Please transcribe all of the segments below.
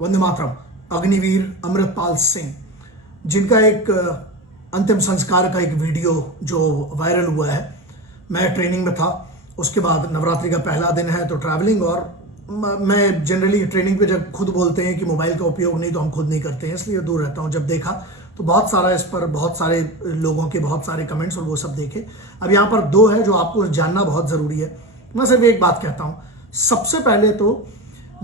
वंदे मातरम। अग्निवीर अमृतपाल सिंह, जिनका एक अंतिम संस्कार का एक वीडियो जो वायरल हुआ है। मैं ट्रेनिंग में था, उसके बाद नवरात्रि का पहला दिन है तो ट्रैवलिंग, और मैं जनरली ट्रेनिंग पे जब खुद बोलते हैं कि मोबाइल का उपयोग नहीं तो हम खुद नहीं करते हैं, इसलिए दूर रहता हूँ। जब देखा तो बहुत सारा इस पर बहुत सारे लोगों के बहुत सारे कमेंट्स और वो सब देखे। अब यहाँ पर दो है जो आपको जानना बहुत ज़रूरी है। मैं सिर्फ एक बात कहता हूँ, सबसे पहले तो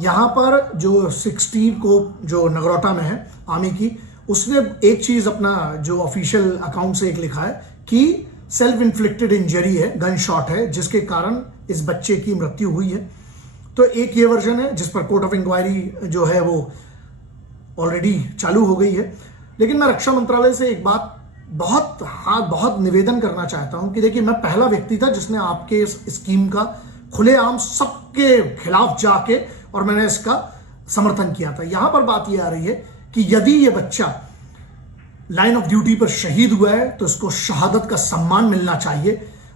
यहाँ पर जो 16 को जो नगरोटा में है आर्मी की, उसने एक चीज़ अपना जो ऑफिशियल अकाउंट से एक लिखा है कि सेल्फ इन्फ्लिक्टेड इंजरी है, गन शॉट है, जिसके कारण इस बच्चे की मृत्यु हुई है। तो एक ये वर्जन है जिस पर कोर्ट ऑफ इंक्वायरी जो है वो ऑलरेडी चालू हो गई है। लेकिन मैं रक्षा मंत्रालय से एक बात बहुत निवेदन करना चाहता हूं कि देखिए, मैं पहला व्यक्ति था जिसने आपके इस स्कीम का खुलेआम सबके खिलाफ जाके और मैंने इसका समर्थन किया था। यहां पर बात यह आ रही है कि यदि ये बच्चा लाइन ऑफ ड्यूटी पर शहीद हुआ है तो इसको शहादत का सम्मान मिलना चाहिए,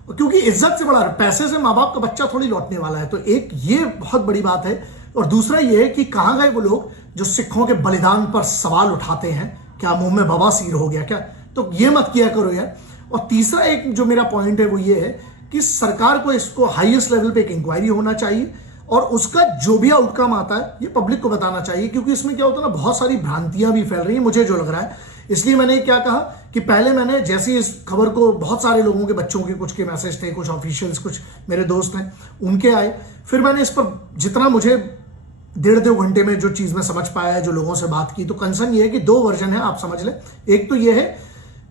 क्योंकि इज्जत से बड़ा पैसे से माँ बाप का बच्चा थोड़ी लौटने वाला है। तो एक ये बहुत बड़ी बात है। और दूसरा ये है कि कहां गए वो लोग जो सिखों के बलिदान पर सवाल उठाते हैं, क्या मुंह में बवासीर हो गया क्या? तो ये मत किया करो यार। और तीसरा एक जो मेरा पॉइंट है वो ये है कि सरकार को इसको हाईएस्ट लेवल पे एक इंक्वायरी होना चाहिए और उसका जो भी आउटकम आता है ये पब्लिक को बताना चाहिए, क्योंकि इसमें क्या होता है ना, बहुत सारी भ्रांतियां भी फैल रही हैं, मुझे जो लग रहा है। इसलिए मैंने क्या कहा कि पहले मैंने जैसे इस खबर को, बहुत सारे लोगों के बच्चों के कुछ के मैसेज थे, कुछ ऑफिशियल्स, कुछ मेरे दोस्त हैं उनके आए, फिर मैंने इस पर जितना मुझे 1.5-2 घंटे में जो चीज मैं समझ पाया है, जो लोगों से बात की, तो कंसर्न ये है कि 2 वर्जन है, आप समझ लें। एक तो ये है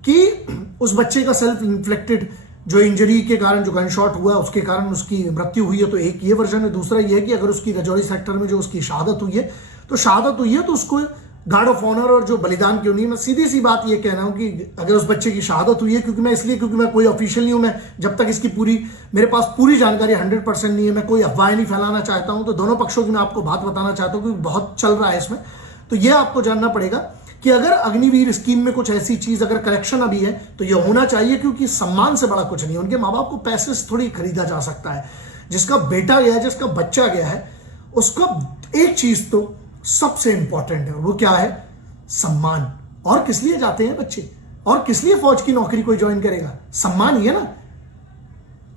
कि उस बच्चे का सेल्फ इन्फ्लिक्टेड जो इंजरी के कारण जो गन शॉट हुआ उसके कारण उसकी मृत्यु हुई है, तो एक ये वर्जन है। दूसरा ये है कि अगर उसकी रजौरी सेक्टर में जो उसकी शहादत हुई है तो उसको गार्ड ऑफ ऑनर और जो बलिदान क्यों नहीं। मैं सीधी सी बात ये कह रहा हूं कि अगर उस बच्चे की शहादत हुई है, क्योंकि मैं कोई ऑफिशियल नहीं हूं, मैं जब तक इसकी मेरे पास पूरी जानकारी 100% नहीं है, मैं कोई अफवाह नहीं फैलाना चाहता हूं। तो दोनों पक्षों की मैं आपको बात बताना चाहता हूं क्योंकि बहुत चल रहा है इसमें। तो ये आपको जानना पड़ेगा कि अगर अग्निवीर स्कीम में कुछ ऐसी चीज, अगर करेक्शन अभी है तो ये होना चाहिए, क्योंकि सम्मान से बड़ा कुछ नहीं है। उनके माँ बाप को पैसे से थोड़ी खरीदा जा सकता है। जिसका बेटा गया है, जिसका बच्चा गया है, उसका एक चीज तो सबसे इंपॉर्टेंट है, वो क्या है? सम्मान। और किस लिए जाते हैं बच्चे, और किस लिए फौज की नौकरी कोई ज्वाइन करेगा? सम्मान ही है ना।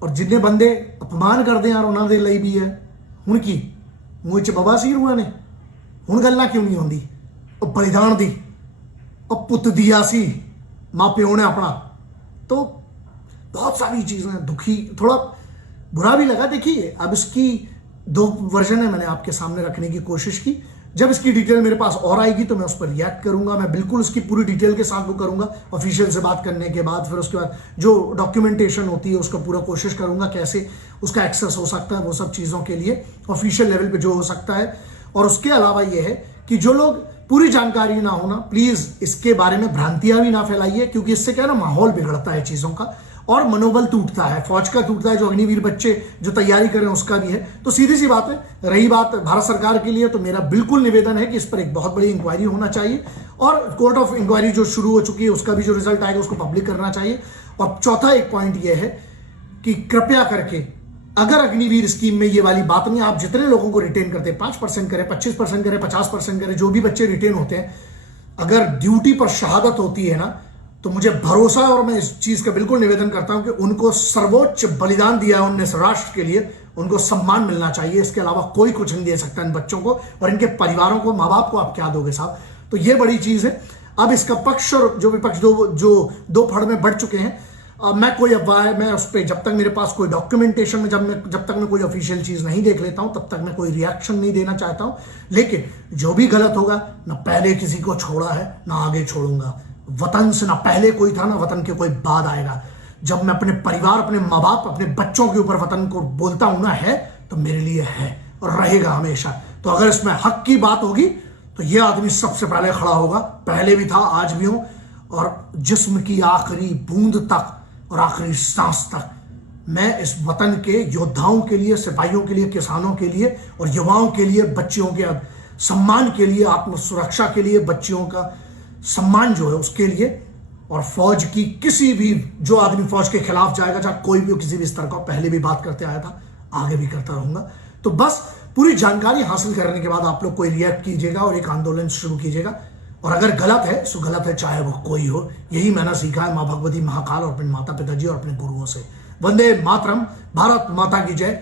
और जिन्ने बंदे अपमान करते हैं उन्होंने दे ਲਈ भी है हुण की मूंह च बवासीर हुआ ने, हुण गल्लां क्यों नहीं होंदी? और बलिदान दी और पुत दिया सी मां प्यो ने अपना। तो बहुत सारी चीजें दुखी, थोड़ा बुरा भी लगा। देखिए, अब इसकी 2 वर्जन है, मैंने आपके सामने रखने की कोशिश की। जब इसकी डिटेल मेरे पास और आएगी तो मैं उस पर रिएक्ट करूंगा, मैं बिल्कुल उसकी पूरी डिटेल के साथ वो करूंगा ऑफिशियल से बात करने के बाद। फिर उसके बाद जो डॉक्यूमेंटेशन होती है उसका पूरा कोशिश करूंगा कैसे उसका एक्सेस हो सकता है, वो सब चीज़ों के लिए ऑफिशियल लेवल पे जो हो सकता है। और उसके अलावा ये है कि जो लोग पूरी जानकारी ना होना, प्लीज इसके बारे में भ्रांतियां भी ना फैलाइए, क्योंकि इससे क्या है ना, माहौल बिगड़ता है चीज़ों का और मनोबल टूटता है, फौज का टूटता है, जो अग्निवीर बच्चे जो तैयारी कर रहे हैं उसका भी है। तो सीधी सी बात है। रही बात भारत सरकार के लिए, तो मेरा बिल्कुल निवेदन है कि इस पर एक बहुत बड़ी इंक्वायरी होना चाहिए और कोर्ट ऑफ इंक्वायरी जो शुरू हो चुकी है उसका भी जो रिजल्ट आएगा उसको पब्लिक करना चाहिए। और चौथा एक पॉइंट यह है कि कृपया करके, अगर अग्निवीर स्कीम में ये वाली बात नहीं, आप जितने लोगों को रिटेन करते हैं, 5% करें, 25% करें, 50% करें, जो भी बच्चे रिटेन होते हैं, अगर ड्यूटी पर शहादत होती है ना, तो मुझे भरोसा है और मैं इस चीज का बिल्कुल निवेदन करता हूं कि उनको सर्वोच्च बलिदान दिया है उनने राष्ट्र के लिए, उनको सम्मान मिलना चाहिए। इसके अलावा कोई कुछ नहीं दे सकता इन बच्चों को और इनके परिवारों को, माँ बाप को आप क्या दोगे साहब? तो ये बड़ी चीज है। अब इसका पक्ष और जो विपक्ष दो फड़ में बढ़ चुके हैं। मैं कोई अफवाह है, मैं उस पर जब तक मेरे पास कोई डॉक्यूमेंटेशन में जब तक मैं कोई ऑफिशियल चीज नहीं देख लेता हूं तब तक मैं कोई रिएक्शन नहीं देना चाहता हूं। लेकिन जो भी गलत होगा, ना पहले किसी को छोड़ा है ना आगे छोड़ूंगा। वतन से ना पहले कोई था ना वतन के कोई बाद आएगा। जब मैं अपने परिवार, अपने माँ बाप, अपने बच्चों के ऊपर वतन को बोलता हूं ना, है तो मेरे लिए है और रहेगा हमेशा। तो अगर इसमें हक की बात होगी तो ये आदमी सबसे पहले खड़ा होगा, पहले भी था, आज भी हूं, और जिस्म की आखिरी बूंद तक और आखिरी सांस तक मैं इस वतन के योद्धाओं के लिए, सिपाहियों के लिए, किसानों के लिए और युवाओं के लिए, बच्चियों के सम्मान के लिए, आत्म सुरक्षा के लिए, बच्चियों का सम्मान जो है उसके लिए, और फौज की किसी भी, जो आदमी फौज के खिलाफ जाएगा, चाहे कोई भी किसी भी स्तर का, पहले भी बात करते आया था, आगे भी करता रहूंगा। तो बस पूरी जानकारी हासिल करने के बाद आप लोग कोई रिएक्ट कीजिएगा और एक आंदोलन शुरू कीजिएगा। और अगर गलत है तो गलत है, चाहे वो कोई हो। यही मैंने सीखा है माँ भगवती महाकाल और अपने माता पिताजी और अपने गुरुओं से। वंदे मातरम, भारत माता की जय।